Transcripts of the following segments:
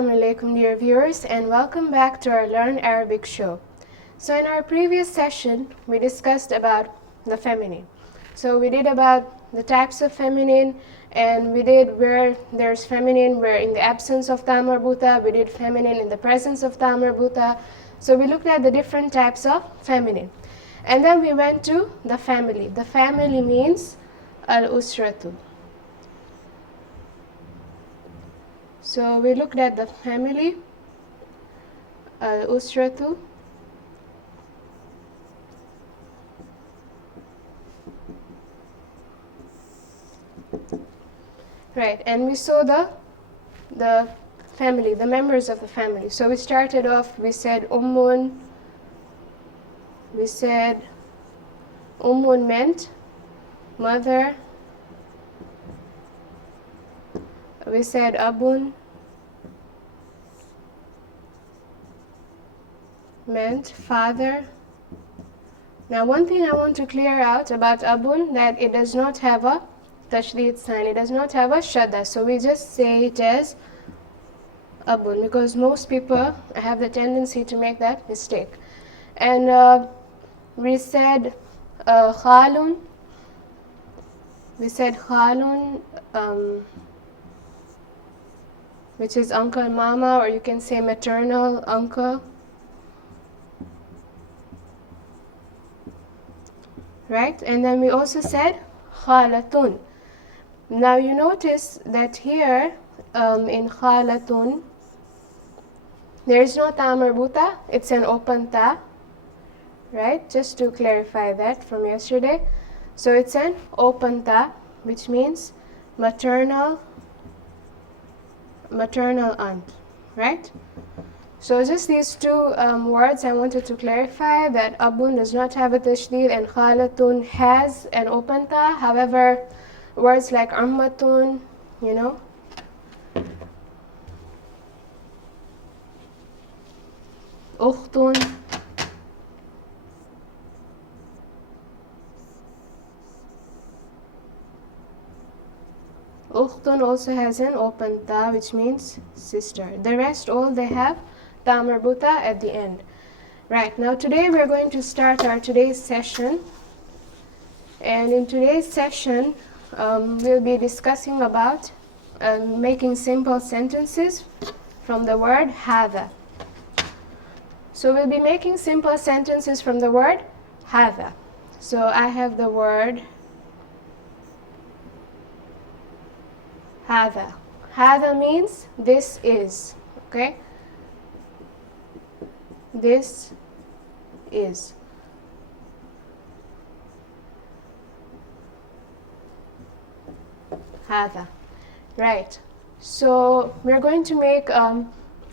Assalamu alaikum dear viewers, and welcome back to our Learn Arabic show. So in our previous session we discussed about the feminine. So we did about the types of feminine, and we did where there's feminine, where in the absence of ta marbuta, we did feminine in the presence of ta marbuta. So we looked at the different types of feminine. And then we went to the family. The family means al-usratu. So we looked at the family, al-usratu. Right, and we saw the family, the members of the family. So we started off, we said ummun, ummun meant mother. We said abun meant father. Now one thing I want to clear out about abun, that it does not have a tashdid sign, it does not have a shadda, so we just say it as abun, because most people have the tendency to make that mistake. And we said khalun, which is uncle, mama, or you can say maternal uncle. Right? And then we also said khalatun. Now you notice that here in khalatun, there is no ta marbuta, it's an open ta. Right? Just to clarify that from yesterday. So it's an open ta, which means maternal aunt, right? So just these two words I wanted to clarify, that abun does not have a tashdid and khalatun has an open ta. However, words like ammatun, ukhtun, ukhtun also has an open ta, which means sister. The rest all they have ta marbuta at the end. Right, now today we're going to start our today's session. And in today's session we'll be discussing about making simple sentences from the word hadha. So we'll be making simple sentences from the word hadha. So I have the word hadha. Hadha means this is, okay? This is. Hadha. Right. So we're going to make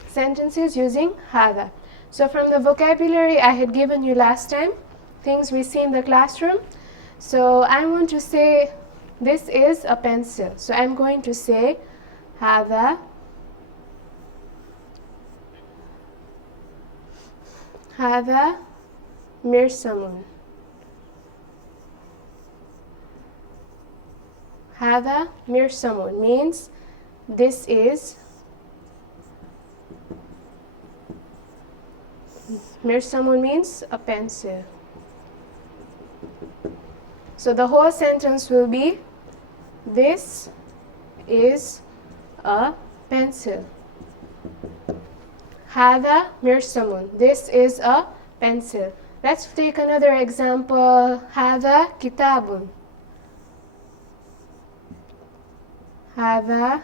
sentences using hadha. So from the vocabulary I had given you last time, things we see in the classroom. So I want to say this is a pencil. So I'm going to say hadha mirsamun. Hadha mirsamun means this is. Mirsamun means a pencil. So the whole sentence will be this is a pencil. Hadha mirsamun. This is a pencil. Let's take another example. Hadha kitabun. Hadha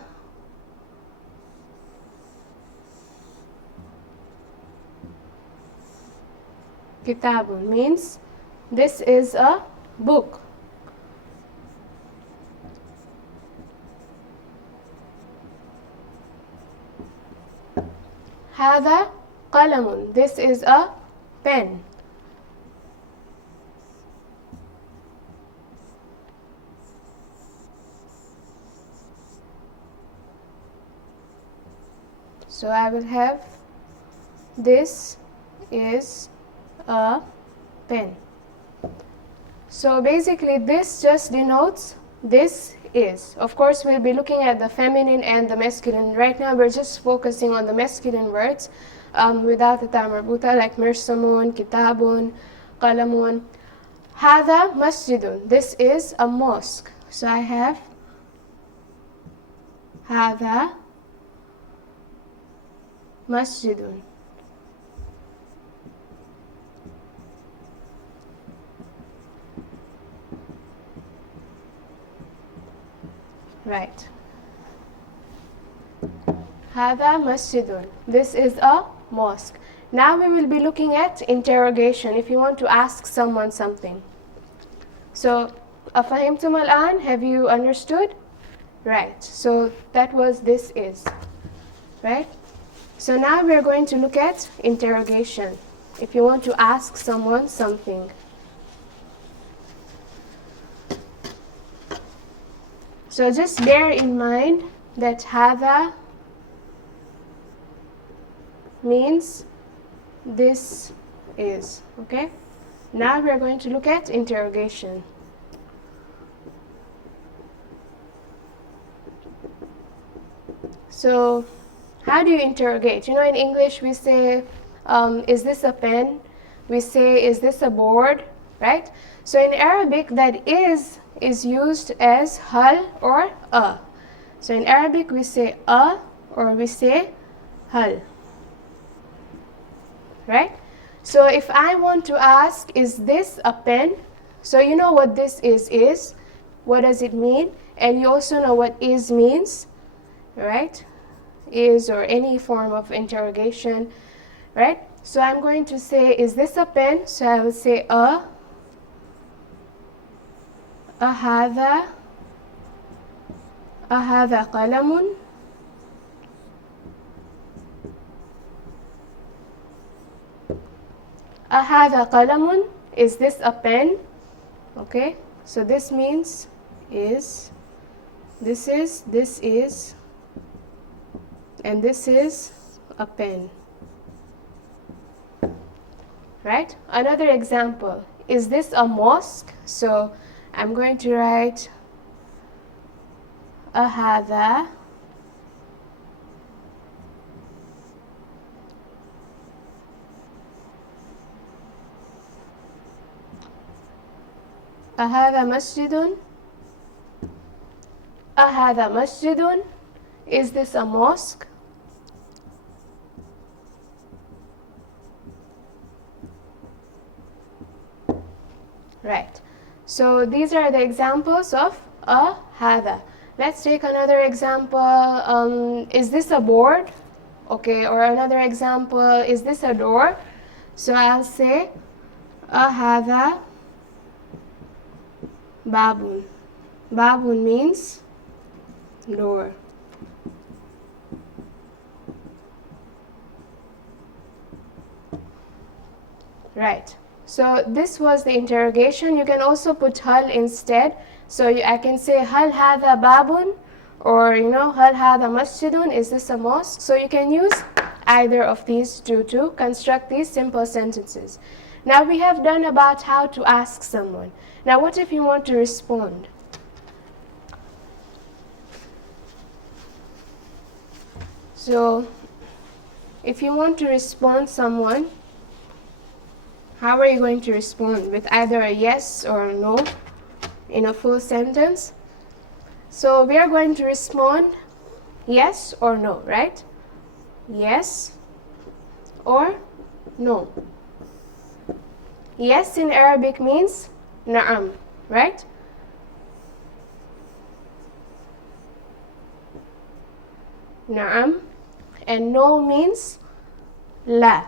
kitabun means this is a book. Hadha qalamun. This is a pen. So I will have this is a pen. So basically this just denotes this is. Of course, we'll be looking at the feminine and the masculine. Right now, we're just focusing on the masculine words without the ta marbuta, like mirsamun, kitabun, qalamun. Hada masjidun. This is a mosque. So I have hada masjidun. Right. Hada masjidun. This is a mosque. Now we will be looking at interrogation if you want to ask someone something. So, afahimtum al-an? Have you understood? Right. So that was this is. Right? So now we're going to look at interrogation if you want to ask someone something. So just bear in mind that hada means this is, okay? Now we're going to look at interrogation. So how do you interrogate? You know, in English we say, is this a pen? We say, is this a board? Right? So in Arabic, that is used as hal or a. So in Arabic, we say a or we say hal. Right? So if I want to ask, is this a pen? So you know what this is. What does it mean? And you also know what is means. Right? Is or any form of interrogation. Right? So I'm going to say, is this a pen? So I will say أهذا قلم أهذا قلم. Is this a pen? Okay, so this means is, this is, and this is a pen. Right? Another example, is this a mosque? So I'm going to write أهذا مسجد. أهذا مسجد. Is this a mosque? Right. So these are the examples of hada. Let's take another example. Is this a board? Okay, or another example, is this a door? So I'll say hada babun. Babun means door. Right. So this was the interrogation. You can also put hal instead. So I can say hal hadha babun, or hal hadha masjidun. Is this a mosque? So you can use either of these two to construct these simple sentences. Now we have done about how to ask someone. Now what if you want to respond? So if you want to respond someone, how are you going to respond? With either a yes or a no in a full sentence? So we are going to respond yes or no, right? Yes or no. Yes in Arabic means na'am, right? Na'am. And no means la.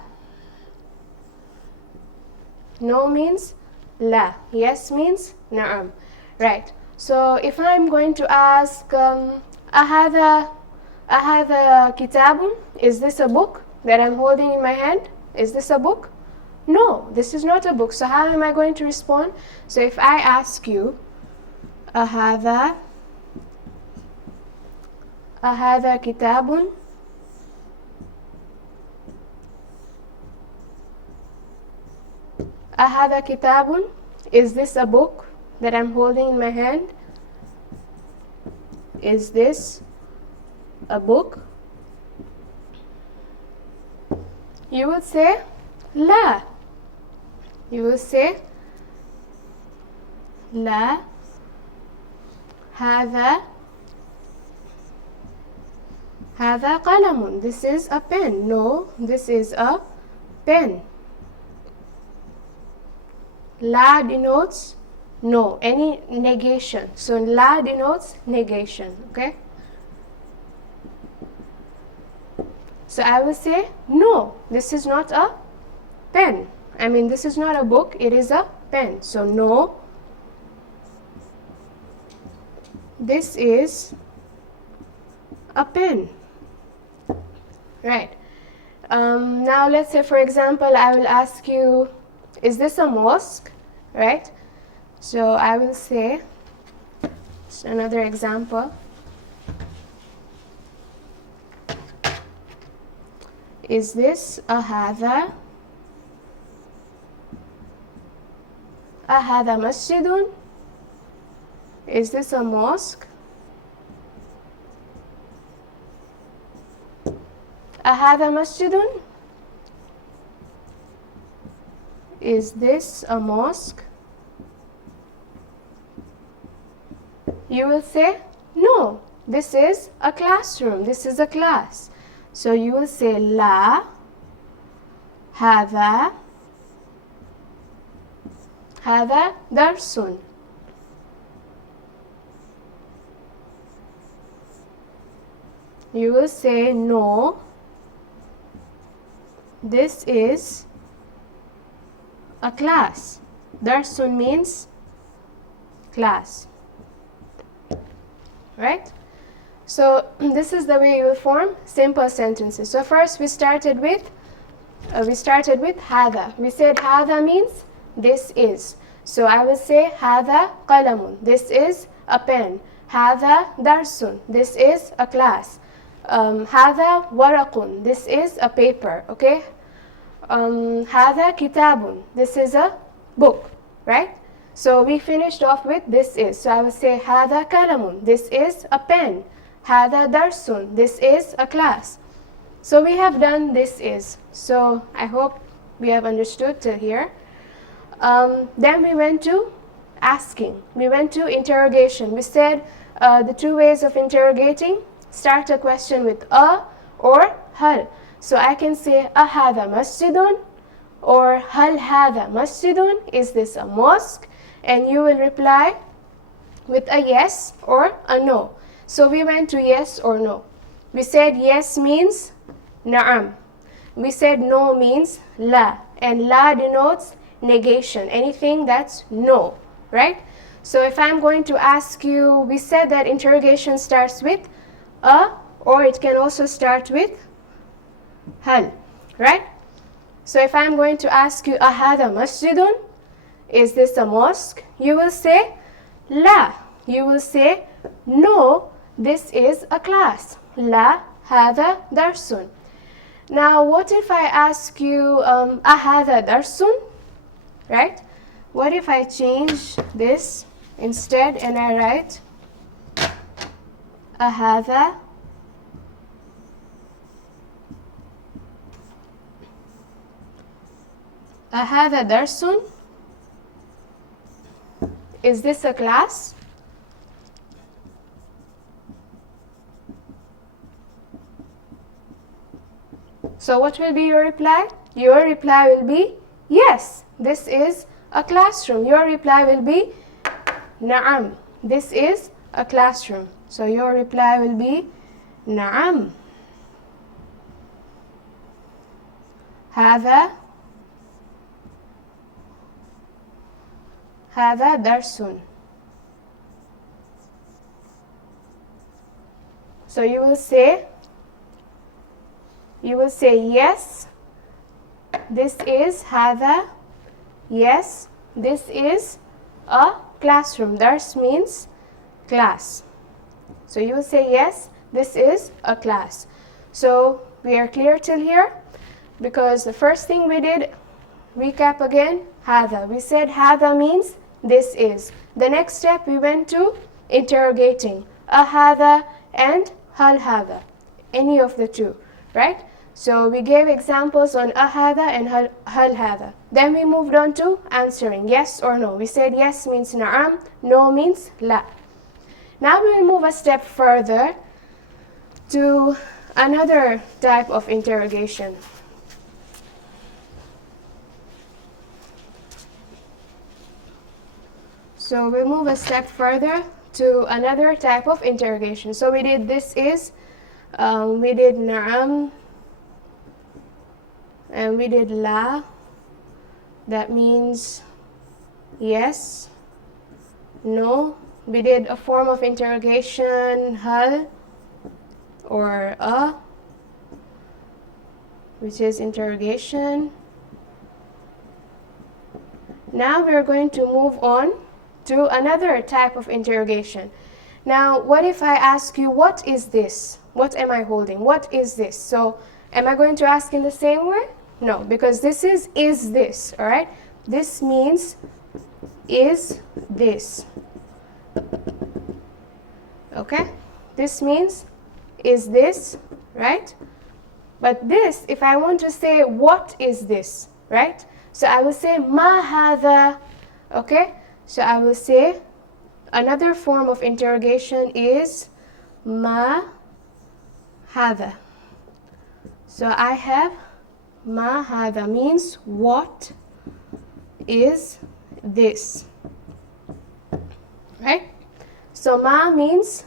No means la. Yes means na'am. Right. So if I'm going to ask, ahadha kitabun? Is this a book that I'm holding in my hand? Is this a book? No, this is not a book. So how am I going to respond? So if I ask you, ahadha kitabun? Ahadha kitabun? Is this a book that I'm holding in my hand? Is this a book? You will say لا. You will say لا هذا قلم. This is a pen. No, this is a pen. La denotes no, any negation. So la denotes negation, okay? So I will say no, this is not a pen. I mean, this is not a book, it is a pen. So no, this is a pen. Right. Now let's say, for example, I will ask you, is this a mosque? Right? So I will say, just another example. Is this هذا مسجد? Is this a mosque? أهذا مسجد? Is this a mosque? You will say, no, this is a classroom, this is a class. So you will say, لا هذا درس. You will say, no, this is a class. Darsun means class. Right? So this is the way you will form simple sentences. So first we started with هذا. We said هذا means this is. So I will say هذا قلم. This is a pen. هذا درس. This is a class. هذا ورق. This is a paper. Okay? هذا كتاب. This is a book. Right? So we finished off with this is. So I will say هذا قلم. This is a pen. هذا درس. This is a class. So we have done this is. So I hope we have understood till here. Then we went to asking. We went to interrogation. We said the two ways of interrogating. Start a question with a or هل. So I can say أهذا مسجد or هل هذا مسجد? Is this a mosque? And you will reply with a yes or a no. So we went to yes or no. We said yes means na'am. We said no means la. And la denotes negation, anything that's no, right? So if I'm going to ask you, we said that interrogation starts with a, or it can also start with hal, right? So if I'm going to ask you, ahada masjidun, is this a mosque? You will say la. You will say no, this is a class. La hada darsun. Now what if I ask you ahada darsun? Right? What if I change this instead and I write ahada darsun? Is this a class? So what will be your reply? Your reply will be yes, this is a classroom. Your reply will be na'am, this is a classroom. So your reply will be na'am. هذا درس. So you will say yes, this is هذا, yes, this is a classroom. Dars means class. So you will say yes, this is a class. So we are clear till here, because the first thing we did, recap again, هذا. We said هذا means this is. The next step we went to interrogating. ahada and hal hada, any of the two, right? So we gave examples on ahada and hal hada. Then we moved on to answering yes or no. We said yes means na'am, no means la. Now we will move a step further to another type of interrogation. So we'll move a step further to another type of interrogation. So we did this is, we did na'am, and we did la. That means yes, no. We did a form of interrogation, hal or which is interrogation. Now we're going to move on to another type of interrogation. Now, what if I ask you, what is this? What am I holding? What is this? So, am I going to ask in the same way? No, because this is this, all right? This means, is this. Okay? This means, is this, right? But this, if I want to say, what is this, right? So I will say, ma hadha, okay? So I will say, another form of interrogation is, ma hadha. So I have, ma hadha means, what is this, right? So ma means,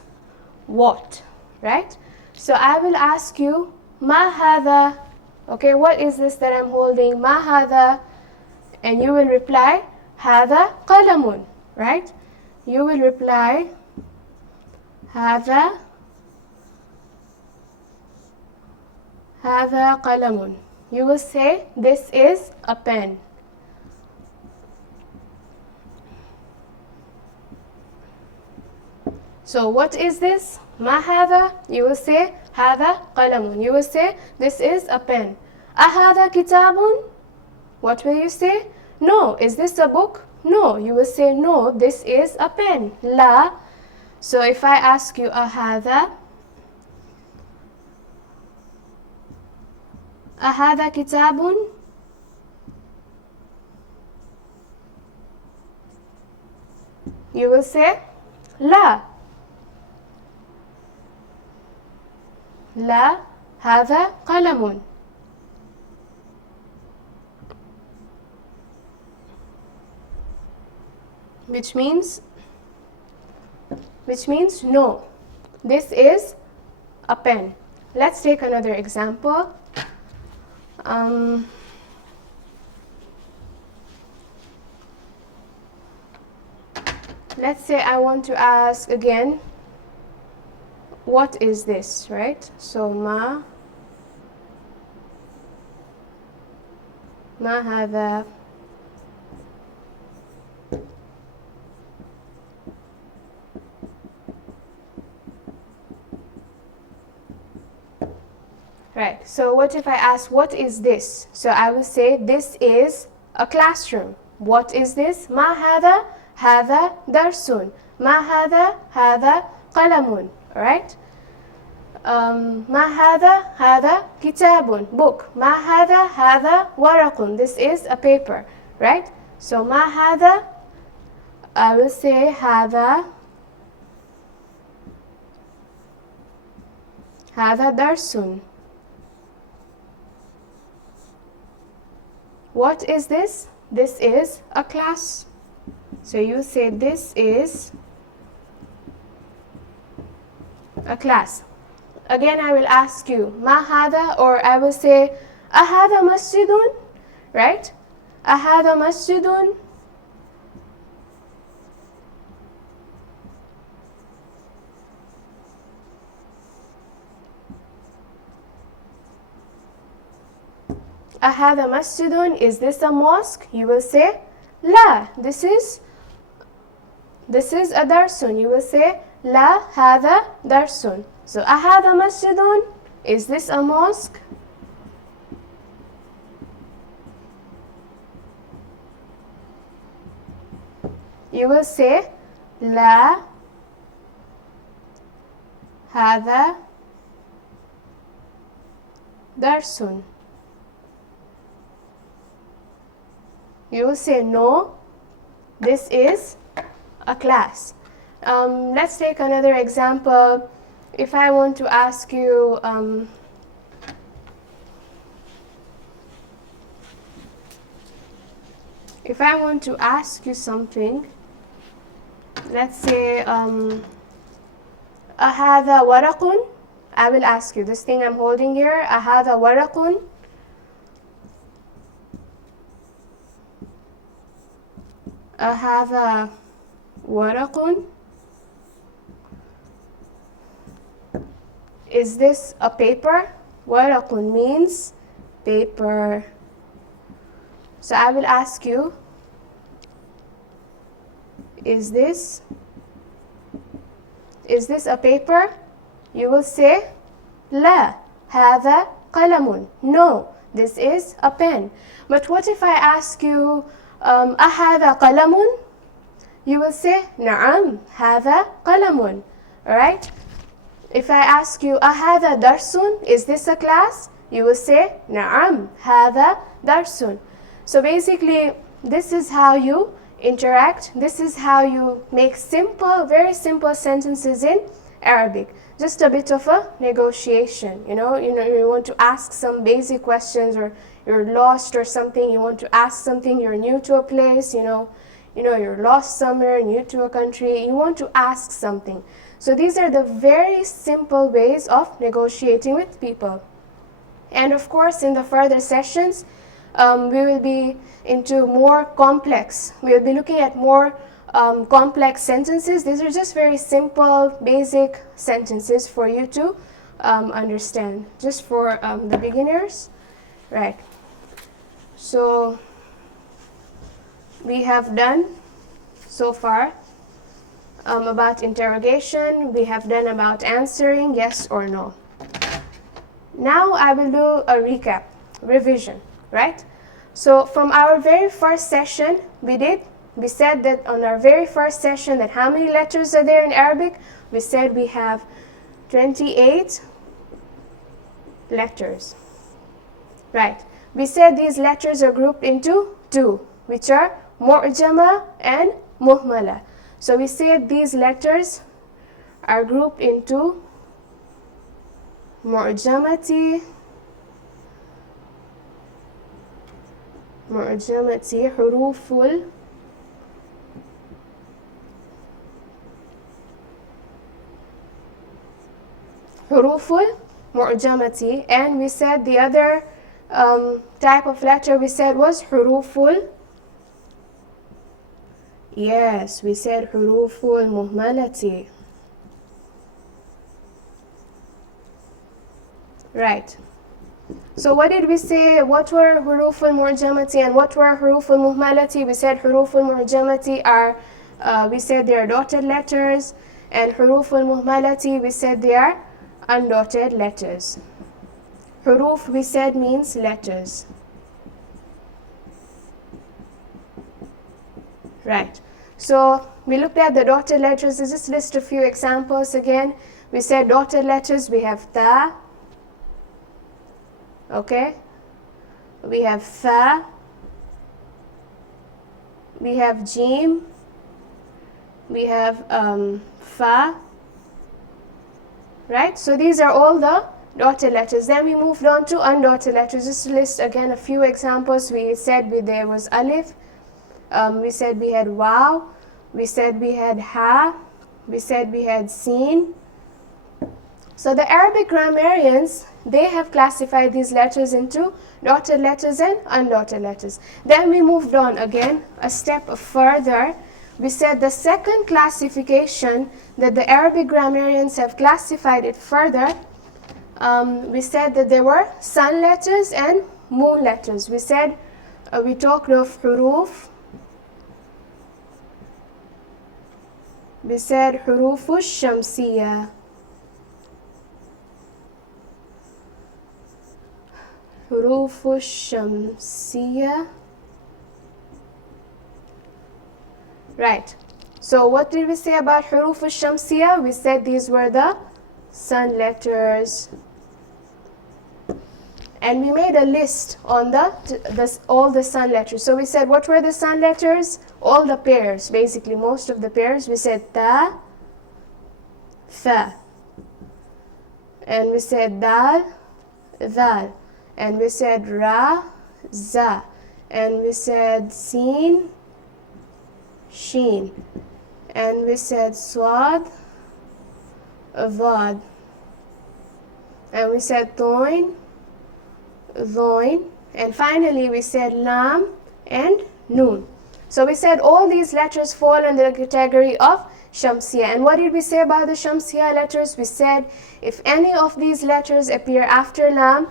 what, right? So I will ask you, ma hadha, okay, what is this that I'm holding? Ma hadha, and you will reply, hadha qalamun, right? You will reply, hadha qalamun. You will say, this is a pen. So what is this? Ma hadha? You will say, hadha qalamun. You will say, this is a pen. Ahadha kitabun? What will you say? No. Is this a book? No. You will say, no, this is a pen. La. So if I ask you, ahadha kitabun? You will say, la. La, hadha qalamun. Which means no. This is a pen. Let's take another example. Let's say I want to ask again, what is this, right? So ma hadha. Right, so what if I ask, what is this? So I will say, this is a classroom. What is this? Ma hadha? Hadha darsun. Ma hadha? Hadha qalamun. Alright? Ma hadha? Hadha kitabun. Book. Ma hadha? Hadha waraqun. This is a paper. Right? So ma hadha, I will say hadha darsun. What is this? This is a class. So you say this is a class. Again, I will ask you, ma hadha, or I will say, ahadha masjidun, right? Ahadha masjidun. Ahadha masjidun, is this a mosque? You will say, la, this is a darsun. You will say, la hadha darsun. So, ahadha masjidun, is this a mosque? You will say, la هذا درس. You will say no, this is a class. Let's take another example. If I want to ask you, if I want to ask you something, let's say, أهذا ورق? I will ask you, this thing I'm holding here, أهذا ورق? أهذا ورق? Is this a paper? ورق means paper. So I will ask you, is this a paper? You will say, لا, هذا قلم. No, this is a pen. But what if I ask you, أهذا قلم? You will say, نعم, هذا قلم. Alright? If I ask you, أهذا درس? Is this a class? You will say, نعم, هذا درس. So basically, this is how you interact. This is how you make simple, very simple sentences in Arabic. Just a bit of a negotiation. You want to ask some basic questions, or you're lost or something. You want to ask something. You're new to a place. You're lost somewhere, new to a country. You want to ask something. So these are the very simple ways of negotiating with people. And of course, in the further sessions, we will be into more complex. We will be looking at more complex sentences. These are just very simple, basic sentences for you to understand, just for the beginners. Right. So we have done so far about interrogation. We have done about answering yes or no. Now I will do a recap, revision, right? So from our very first session, we said that on our very first session that how many letters are there in Arabic? We said we have 28 letters. Right. We said these letters are grouped into two, which are mu'jama and muhmala. So we said these letters are grouped into mu'jamati, huruful mu'jamati, and we said the other type of letter we said was huruful. Yes, we said huruful muhmalati. Right. So what did we say? What were huruful mu'jamati and what were huruful muhmalati? We said huruful mu'jamati are, we said they are dotted letters, and huruful muhmalati, we said they are undotted letters. Huruf, we said, means letters. Right. So we looked at the dotted letters. Let's just list a few examples again. We said dotted letters, we have ta. Okay. We have fa. We have jim. We have fa. Right. So these are all the dotted letters. Then we moved on to undotted letters. Just to list again a few examples. We said there was alif. We said we had waw. We said we had ha. We said we had sin. So the Arabic grammarians, they have classified these letters into dotted letters and undotted letters. Then we moved on again a step further. We said the second classification that the Arabic grammarians have classified it further, we said that there were sun letters and moon letters. We said, we talked of huruf. We said hurufu shamsiya. Hurufu shamsiya. Right. So what did we say about hurufu shamsiya? We said these were the sun letters. And we made a list on all the sun letters. So we said, what were the sun letters? All the pairs, basically, most of the pairs. We said ta, fa. And we said dal, dhal. And we said ra, za. And we said sin, sheen. And we said swad, dhad. And we said toin, dhoin. And finally we said lam and noon. So we said all these letters fall under the category of Shamsiya. And what did we say about the Shamsiya letters? We said if any of these letters appear after lam,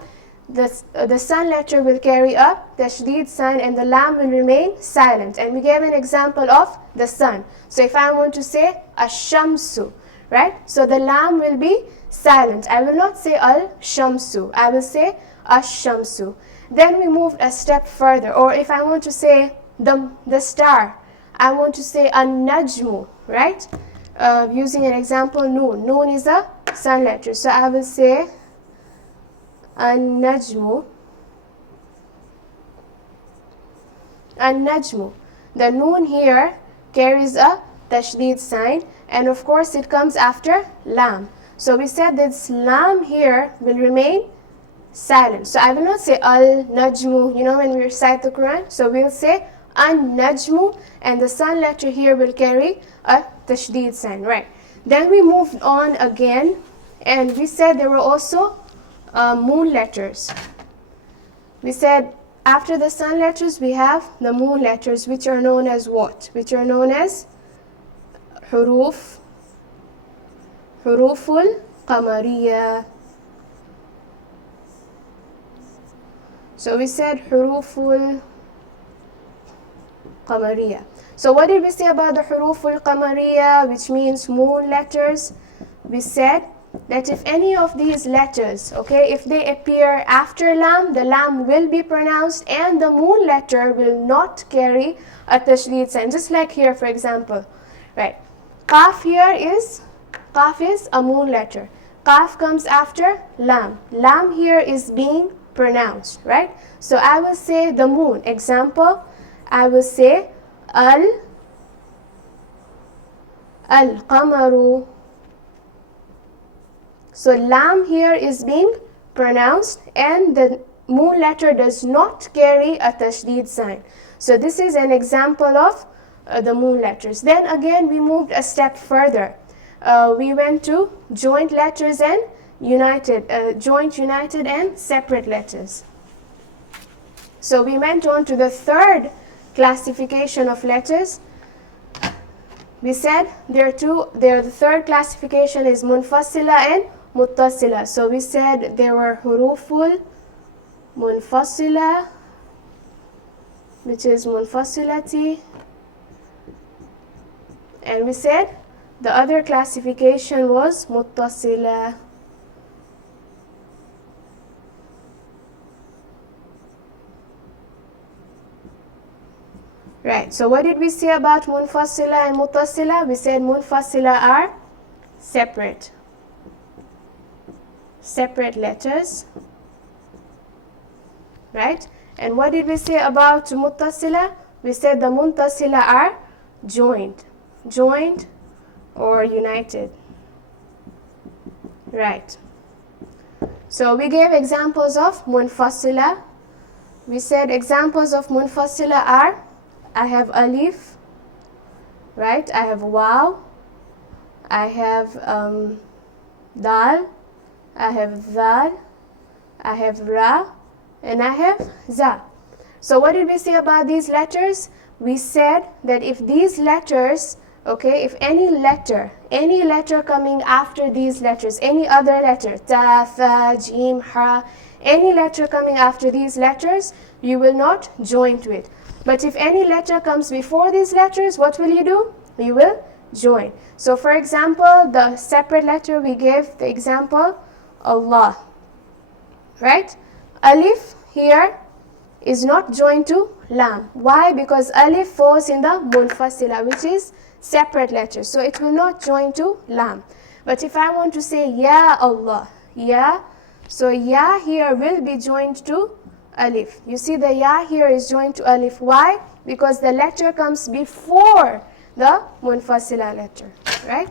the sun letter will carry a tashdid sign and the lam will remain silent. And we gave an example of the sun. So if I want to say ash-shamsu, right? So the lam will be silent. I will not say al-shamsu. I will say ash-shamsu. Then we moved a step further. Or if I want to say the star, I want to say an-najmu, right? Using an example, noon. Noon is a sun letter. So I will say an-najmu. An-najmu. The noon here carries a tashdid sign, and of course it comes after lam. So we said this lam here will remain silent. So I will not say al-najmu, you know, when we recite the Quran. So we'll say an-najmu, and the sun letter here will carry a tashdid sign, right? Then we moved on again, and we said there were also moon letters. We said after the sun letters we have the moon letters, which are known as what? Which are known as huruful qamariya. So we said huruful qamariya. So what did we say about the huruful qamariya, which means moon letters? We said that if any of these letters, okay, if they appear after lam, the lam will be pronounced and the moon letter will not carry a tashdid sign. Just like here, for example, right? Qaf here is, qaf is a moon letter. Qaf comes after lam. Lam here is being pronounced, right? So I will say the moon. Example, I will say al-qamaru. So lam here is being pronounced and the moon letter does not carry a tashdid sign. So this is an example of the moon letters. Then again we moved a step further. We went to joint letters and joint, united and separate letters. So we went on to the third classification of letters. We said the third classification is munfasila and muttasila. So we said there were huruful munfasila, which is munfasilati, and we said the other classification was muttasila. Right, so what did we say about munfasila and muttasila? We said munfasila are separate letters, right? And what did we say about muttasila? We said the muntasila are joined or united, right? So we gave examples of munfasila. We said examples of munfasila are, I have alif, right? I have waw, I have dal, I have dhal, I have ra, and I have za. So what did we say about these letters? We said that if these letters, okay, if any letter coming after these letters, any other letter, ta, tha, jim, ha, any letter coming after these letters, you will not join to it. But if any letter comes before these letters, what will you do? You will join. So for example, the separate letter, we gave the example Allah, right? Alif here is not joined to lam. Why? Because alif falls in the munfasila, which is separate letter, so it will not join to lam. But if I want to say Ya Allah, Ya, so Ya here will be joined to Alif. You see the Ya here is joined to Alif. Why? Because the letter comes before the Munfasila letter, right?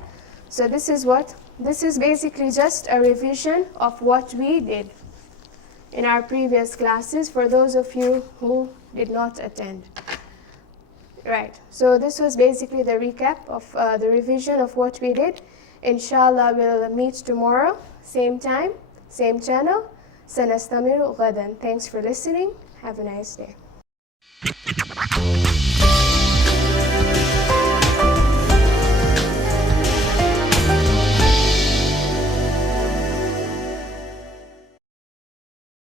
So this is basically just a revision of what we did in our previous classes for those of you who did not attend. Right, so this was basically the recap of the revision of what we did. Inshallah, we'll meet tomorrow, same time, same channel. سنستمر غدا. Thanks for listening. Have a nice day.